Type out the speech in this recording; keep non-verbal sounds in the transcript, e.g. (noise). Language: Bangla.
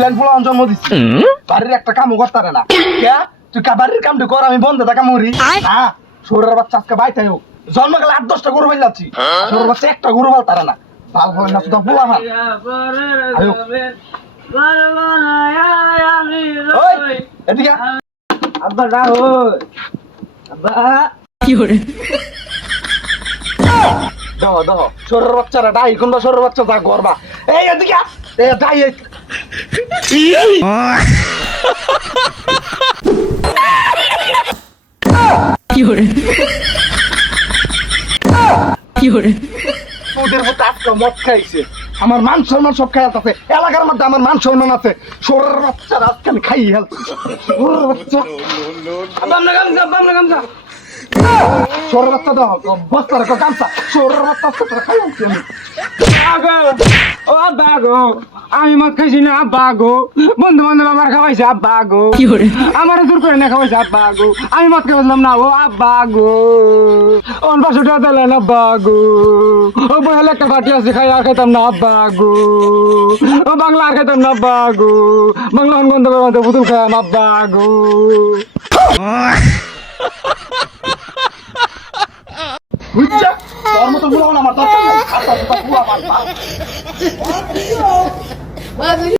লাইন পোলা জন্ম দিচ্ছি বাড়ির একটা কামও করতারে না। (laughs) কে? তুই কা বাড়ির কামটা কর আমি বন্ধ থাকা মরি না ছোড়ের বাচ্চা আজকে বাইতে হোক। জন্ম গেলে আট দশটা গরু বাইল যাচ্ছি ছোড়ের বাচ্চা একটা গরু পালতারে না। ভালো হবে না শুধু ভালো আয়ো। ওই এদিকে। আব্বা রাহুল আব্বা। দাও দাও ছোড়ের বাচ্চারা ডাই কোনটা ছোড়ের বাচ্চা যা করবা। এই এদিকে আ। এ ডাই এই। তোদের মতো আজকে মদ খাইছে। আমার মান সম্মান সব খাই আছে। এলাকার মধ্যে আমার মান সম্মান আছে। সোরের বাচ্চা আজকে আমি খাই সোরের বাচ্চা। গামছা গামছা। সোরের বাচ্চা দাও বস্তা রাখো গামছা। সোরের বাচ্চা খাই আগো ও আব্বা গো আমি মদ খাইছি না আব্বা গো বন্ধু বান্ধব আমার খাওয়াইছে আব্বা গো। আমার দূর করে না খাওয়াইছে আব্বা গো। আমি মদ খাইছিলাম না ও আব্বা গো। ওর পাশে টাকা দিলেন আব্বা গো। ও বহেল একটা পার্টি আছে খাই আর খাইতাম না আব্বা গো। ও বাংলা আর খাইতাম না আব্বা গো। বাংলা বন্ধ করে পুতুল খাইলাম আব্বা গো। বুঝছা? তোর মতো বুড়ো আমার দরকার খাতা পুরা আমার